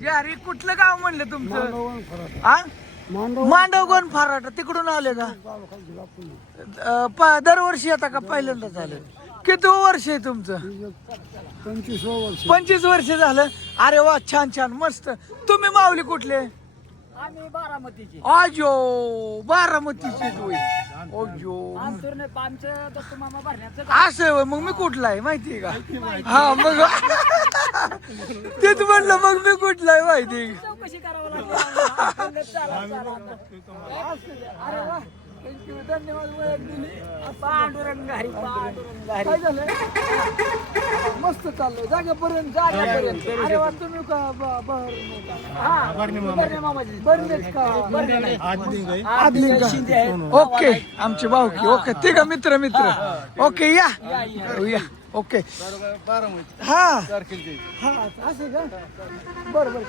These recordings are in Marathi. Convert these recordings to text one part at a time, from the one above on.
ज्यारी कुठलं गाव म्हणलं तुमचं? मांडवगण फराटा. हा मांडव मांडवगण फराटा. तिकडून आले का? अं, प- दरवर्षी येता का पहिल्यांदाच आले किती वर्ष आहे तुमचं? पंचवीस वर्ष. पंचवीस वर्ष झालं? अरे वा छान छान मस्त. तुम्ही माऊली कुठले? आम्ही बारामतीचे. आजो बारामतीचे होय अजो आमचं आमचं दत्त मामा भरण्याचं असं आहे होय, मग मी कुठला आहे? माहितीये का? हा मग तेच म्हणलं मग मी कुठला आहे माहिती? चौकशी करावं लागली चला, चला. अरे वा थँक्यू धन्यवाद ओळख दिली. पांडुरंग हरी पांडुरंग हरी काय झालं मस्त चाललंय जागेपर्यंत जागेपर्यंत. अरे वा तुम्ही का ब- बर हा. बरणे मामाजी. बरनेच का? आदली शिंदे आहेत ओके आमचे भाऊकी ओके आहे मित्र मित्र. ओके या. या. ओके. हा. हा असं का? बरं बरं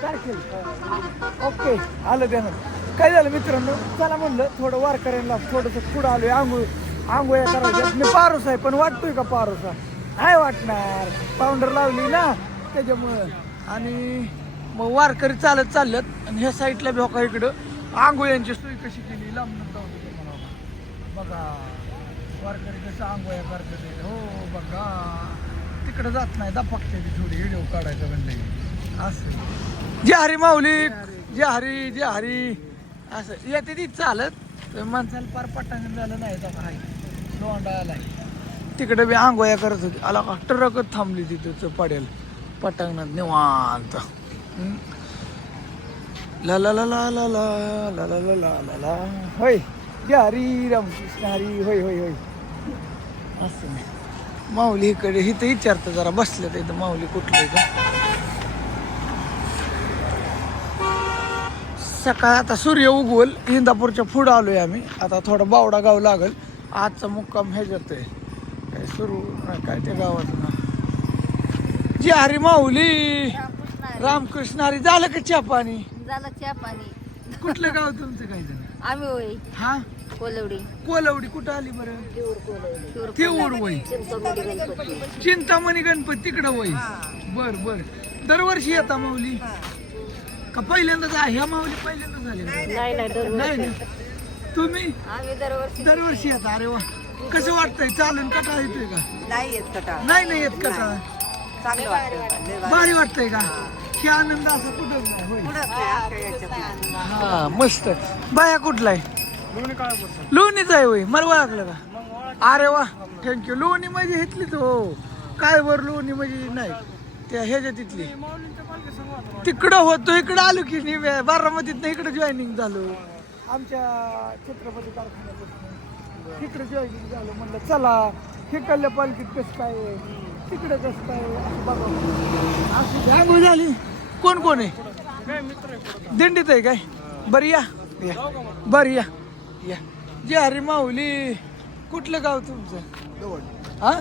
ओके आलं ध्यानात काय झालं मित्रांनो? चला म्हणलं थोडं वारकऱ्यांना थोडंसं पुढं आलोय. आंघोळ आंघोळ्या करायच्या मी पारोस आहे पण वाटतोय का पारोसा? नाही वाटणार. पावडर लावली ना त्याच्यामुळं. आणि मग वारकरी चालत चालल्यात आणि ह्या साईडला भोका इकडं? आंघोळ्यांची सोय कशी केली? तुम्हाला बघा. वारकरी कसं आंघोळ्या करतात ते. हो बघा तिकडे जात नाही दपकते ती थोडी व्हिडिओ काढायचं म्हणले असं जे हरी माऊली जे हरी जे हरी असं येते ती चालत माणसाला पार पटांगण झालं नाही तर काय लोंडा आला तिकडे बी आंघोळ्या करत होती आला का ट्रकच थांबली तिथं पडेल पटांगणात निवांत ला ला ला ला ला ला ला ला ला ला ला होय हरी रामकृष्ण हरी होय होय होय असं माऊली इकडे इथं विचारतं जरा बसलं तर इथं माऊली कुठलं का सकाळ आता सूर्य उगवल इंदापूरच्या पुढं आलोय आम्ही. आता थोडा बावडा गाव लागल. आजचा मुक्काम ह्याच्यात आहे. काय सुरू नाही काय त्या गावाचं नाव? जी हरी माऊली! रामकृष्ण हरी झालं का चहा पाणी? झालं चहा पाणी. कुठलं गाव तुमचं काय झालं आम्ही होय. हा? कोलवडी. कोलवडी कुठं आली बरं? कोलवडी. ते वय. चिंतामणी गणपती. तिकडं वय. बर बर. दरवर्षी येता माऊली? का पहिल्यांदाच? आहे ह्या माऊली पहिल्यांदा झाले का? नाही नाही दरवर्षी. नाही ना तुम्ही? आम्ही दरवर्षी दरवर्षी येता. अरे वा. कसं वाटतंय? चालन कटा येतोय का? नाही येत कटा नाही नाही येत कटा चांगलं वाटतं भारी वाटतंय. का? हे. आनंद असा कुठं? नाही होय. पुढं ते असं याच्यात. हा मस्त. बाया कुठला आहे? लोणीच आहे होय मला ओळखलं का? अरे वा थँक्यू लोणी म्हणजे इथलीच हो. काय वर लोणी म्हणजे नाही त्या ह्याच्या तिथली तिकडं होतो इकडं आलो की नाही बारामतीत इकडं जॉईनिंग झालो. आमच्या छत्रपती कारखान्यात तिकडं जॉईनिंग झालं म्हणलं चला हिकडल्या पालखीत कसं काय तिकडं कसं काय असं बघा. आंघोळ झाली. कोण कोण आहे? दिंडीत आहे काय? बरं या. बरं या. या. जे हरी माऊली कुठलं गाव तुमचं? हा?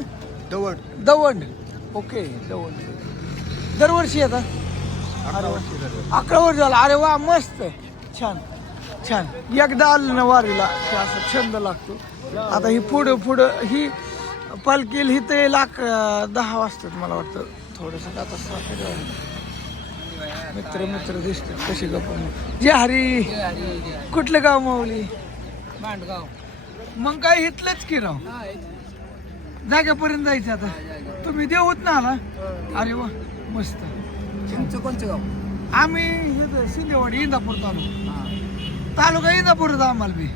दवड. दवंड. ओके दवंड. दरवर्षी येतात अकरा वर्ष झालं. अरे वा मस्त. छान. छान. एकदा आलं ना वारीला की असं छंद लागतो. आता ही पुढं पुढं ही पालखील ही ते लाख दहा वाजतात मला वाटतं. थोडंसं आता साखर आहे. मित्र मित्र दिसतात कशी गप्पा जे हरी. कुठलं गाव माऊली? मांडगाव मग काय इथलंच की राव? जाग्यापर्यंत जायचं आता. तुम्ही देऊत ना आला? अरे वा मस्त. तुमचं कोणचं गाव? आम्ही इथं शिंदेवाडी इंदापूर तालुका. तालुका इंदापूरच आम्हाला बी.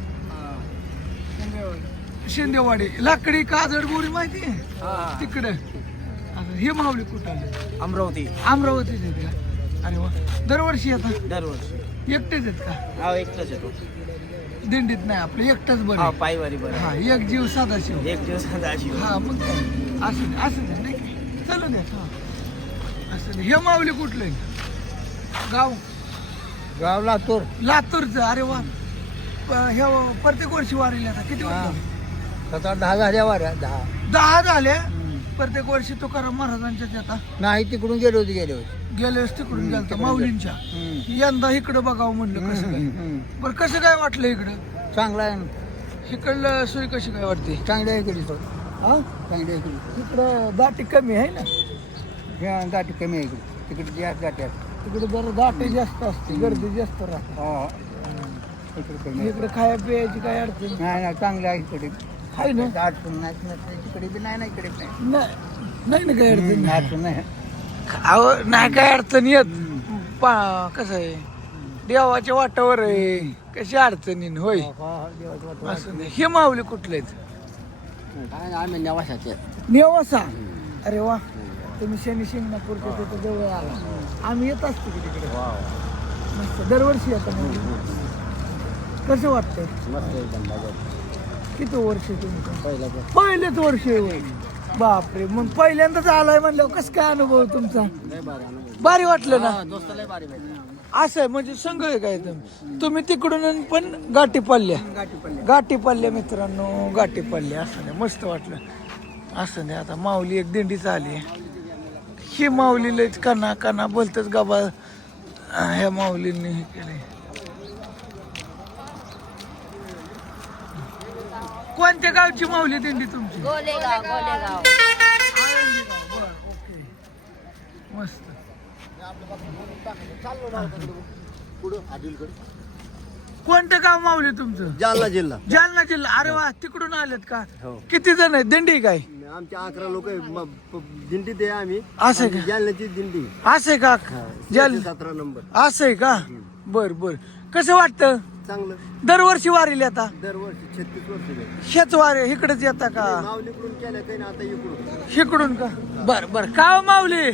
शिंदेवाडी. लाकडी काजड बोरी माहिती आहे? तिकडं. हे माऊली कुठं अमरावती. अमरावतीच आहेत का? अरे वा. दरवर्षी येतात? दरवर्षी. एकटेच आहेत का? हा एकटाच येतो. दिंडीत नाही आपलं एकटंच हा बरं पायवारी बरं हा एक जीव साधा शिव. एक दिवस अशी हा मग काय? असं दे असं दे नाही काय? चालू द्या हा. असं दे हे माऊली कुठलं? आहे गाव? गाव लातूर. लातूरचं? अरे वा. प- हे प्रत्येक वर्षी वारीला आता किती वर्ष आता दहा झाल्या वाऱ्या दहा. दहा झाल्या? प्रत्येक वर्षी तुकाराम महाराजांच्याच येतात नाही तिकडून गेलो होते गेले होते. गेल्या वेळेस तिकडून गेलता माऊलींच्या. यंदा इकडं बघावं म्हणलं कसं काय. बरं कसं काय वाटलं इकडं? चांगला आहे ना. इकडलं सोय कशी काय वाटते? चांगल्या इकडे तो हा? चांगल्या इकडे. इकडं दाटी कमी आहे ना? ह्या गाठी कमी आहे इकडे. तिकडे जास्त गाठी आहेत तिकडे जरा दाटे जास्त असते गर्दी जास्त राहते. हो. इकडे कमी. इकडे खाया पियाची काय अडचण? नाही नाही चांगलं आहे इकडे. आहे ना? अडचण नाही नसते इकडे बी नाही ना इकडे बी नाही. नाही नाही ना काय अडचण. हम्म, अडचण नाही अहो नाही काय अडचण येत. पा कसं आहे? देवाच्या वाटावर आहे. कशी अडचणी होय? हो, हो, देवाचं वाटलं. असं नाही. हे माऊली कुठले काय आम्ही नेवाशाचे नेवासा? अरे वा. तुम्ही शनी शिंगणापूरच्या तिथे जवळ आला. आम्ही येत असतो की तिकडे. मस्त. दरवर्षी येतो माऊली कसं वाटतंय? किती वर्ष? पहिलेच वर्ष आहे होय. बापरे मग पहिल्यांदाच आलाय म्हणल्यावर कसं काय अनुभव तुमचा? भारी वाटलं ना? दोस्ताला बारी असं आहे म्हणजे संघ आहे काय तुम्ही तुम्ही तिकडून पण गाठी पाल्ल्या गाठी पडली. गाठी पाल्ल्या मित्रांनो गाठी पाल्ल्या असं नाही मस्त वाटलं. असं नाही आता माऊली एक दिंडीच आली ही माऊली लयच काना काना बोलतच गाबा ह्या माऊलींनी हे केले कोणत्या गावची माऊली दिंडी तुमची? गोलेगाव गोलेगाव. ओके मस्त. कोणतं गाव माऊली तुमचं? जालना जिल्हा. जालना जिल्हा. अरे वा तिकडून आलेत का? हो. किती जण आहेत? दिंडी काय? आमच्या अकरा लोक दिंडीत आहे आम्ही. असं का? जालन्याची दिंडी. असं का? जाल सतरा नंबर. असं आहे का? बर बर. कसं वाटतं? चांगलं. दरवर्षी वारीला आता दरवर्षी छत्तीस वर्ष झाली. हेच वारे इकडेच येता का? माऊलीकडून केलं काही ना आता इकडून. इकडून का? बर बर. का हो माऊली?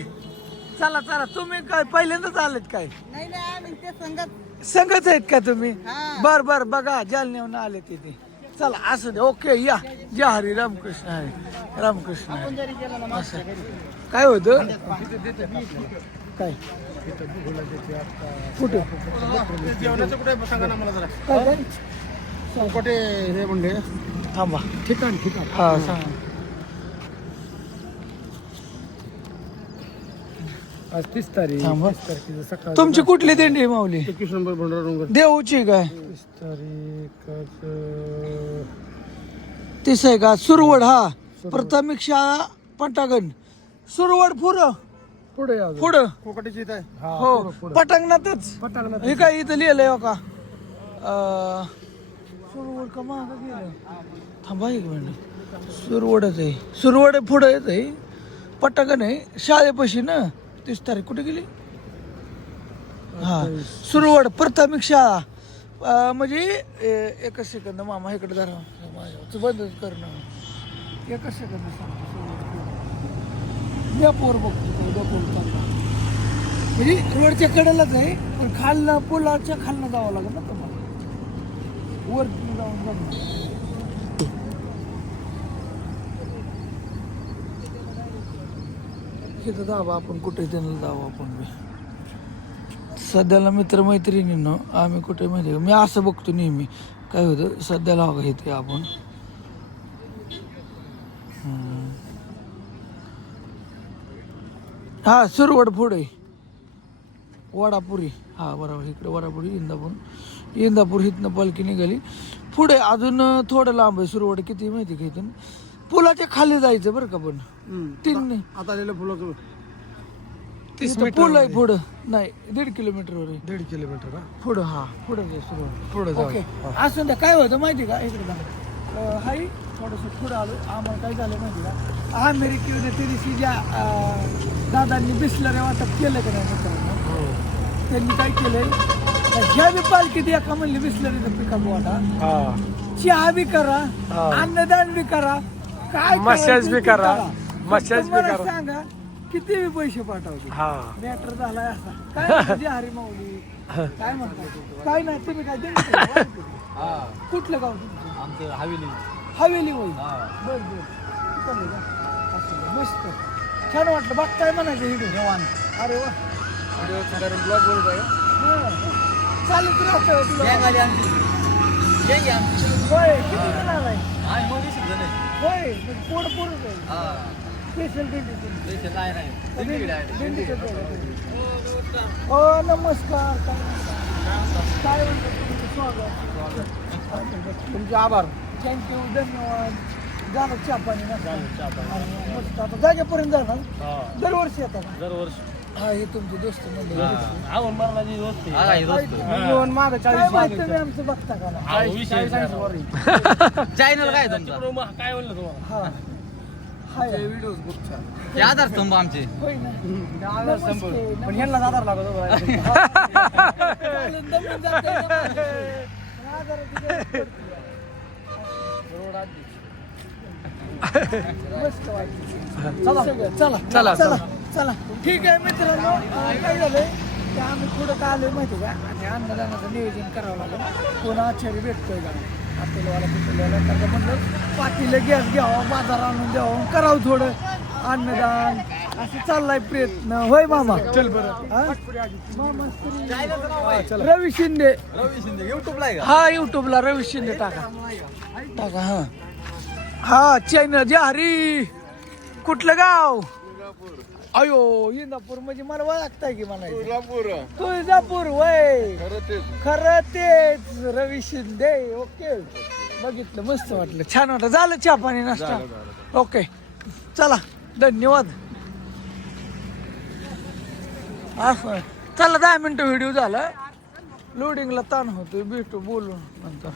चला चला. तुम्ही काय पहिल्यांदाच आलेत काय? नाही नाही आम्ही ते संगत. संगच आहेत का तुम्ही? हा. बर बर. बघा जालन्याहून आले तिथे चला असं दे. ओके या. जय हरी. रामकृष्ण हरी. रामकृष्ण हरी. असं. काय होतं? काय? कुठे? जेवणाचं कुठे सांगा ना मला जरा. काय काय? कुठे हे म्हणले थांबा. ठिकाण ठिकाण. हा आज तीस तारीख. तारखेचं सकाळ. तुमची कुठली दिंडी आहे माऊली? एकवीस नंबर भंडारा डोंगर. देऊची काय? तीस तारीख तीस आहे का? सुरवड हा. प्राथमिक शाळा पटांगण. सुरवड पुरं. पुढे पुढं? कोकटीची इथं आहे. हो. पटांगणातच? पटांगणात हे काय इथं लिहिलंय हो का? अं, सुरवड का मागं गेलं? थांबा एक मिनिट. सुरवडच आहे. सुरवड पुढं येत आहे. पटांगण आहे. शाळेपाशी ना? तीस तारीख. कुठे गेली? हा. सुरवड प्राथमिक शाळा. अं, म्हणजे ए- एकच सेकंद मामा इकडे धरा. माझ्या बंदच करणं एकच सेकंद सांगतो डेपोवर बघतो तो म्हणजे रोडच्या कडेलाच आहे पण खालनं पुलाच्या खालनं जावं लागेल ना तुम्हाला. वर जाऊन बघ. तिथं जावं आपण कुठे त्यांना जावं आपण बी. सध्याला मित्रमैत्रिणींनो आम्ही कुठे माहिती मी असं बघतो नेहमी. काय होतं सध्याला हवं ते आपण. हा सुरवड पुढे. वडापुरी. हा बरोबर. इकडे वडापुरी इंदापूर. इंदापूर इथनं पालखी निघाली. पुढे अजून थोडं लांब आहे सुरवड. किती माहिती का इथून? पुलाच्या खाली जायचं बरं का पण. तीन आता आलेलं इथं पूल आहे पुढं. नाही दीड किलोमीटरवर आहे. दीड किलोमीटर पुढं हा. पुढं जाय सुरवड पुढे जाऊ. ओके. असं काय होतं माहिती का? इकडे थोडंसं पुढं आलो. आम्हाला काय झालं माहिती का? अमेरिकेने त्या दिवशी ज्या दादांनी बिस्लऱ्या वाटप केलं का नाही मित्रांनो? त्यांनी काय केलंय? ज्या बी पालखीत एका म्हणली बिस्लरीचा पिकअप वाटा चहा बी करा अन्नदान बी करा काय मसाज बी करा. मसाज बी करा. सांगा किती बी पैसे पाठवते हा. मॅटर झालाय असा. काय हरी माऊली? काय म्हणता? काय नाही तुम्ही काय? कुठलं गाव तुमचं? आमचं हवेली. हवेली होईल. बर बर. का? असं का? मस्त. छान वाटलं. बघताय म्हणायचं हिडो अरे वा. ब्लॉग बरोबर आहे. हं. राहतं तुला? होय. किती जण आलाय? होय. म्हणजे पोट पोरच आहे हा. स्पेशल दिंडी आहे. हो नमस्कार. काय म्हणता? काय म्हणता? तुमचं स्वागत. तुमचे आभार. थँक्यू धन्यवाद. झालं चहा पाणी ना? मस्त. आता जागेपर्यंत जाणार. दरवर्षी येतात. दरवर्षी. हा हे तुमचे दोस्त म्हणजे हा. काही दोस्त काय माहीत तुम्ही आमचं बघता का? नाही? चॅनल काय तुमचा? हा. हाय. व्हिडिओ हे आधारस्तंभ आमचे. होय ना? नमस्ते, पण ह्यांना आधार लागतो चालेल, दमून जाते ना माणूस. आजाराची गरज पडते. चला चला, चला चला ठीक आहे मित्रांनो काय झालंय? की आम्ही पुढं का आलोय माहिती का? आणि अन्नदानाचं नियोजन करावं लागेल. कोण आचार्य भेटतोय का? हॉटेलवाला पिटेलवाला तर म्हणलं पाठीला गॅस घ्यावा बाजार आणून द्यावं करावं थोडं. अन्नदान. असं चाललाय प्रयत्न होय मामा. चल बरं. रवी शिंदे. रवी शिंदे युट्यूबला हा युट्यूबला रवी शिंदे टाका. टाका हा. हा चॅनल जे हरी कुठलं गाव? अयो इंदापूर. म्हणजे मला ओळखताय की म्हणायचं? तुळजापूर. वय. खरं तेच. रवी शिंदे ओके. बघितलं मस्त वाटलं. छान वाटलं. झालं चहा पाणी नाश्ता. ओके. चला धन्यवाद. असं. चला दहा मिनटं व्हिडिओ झाला लोडिंगला ताण होतो भेटू बोलू नंतर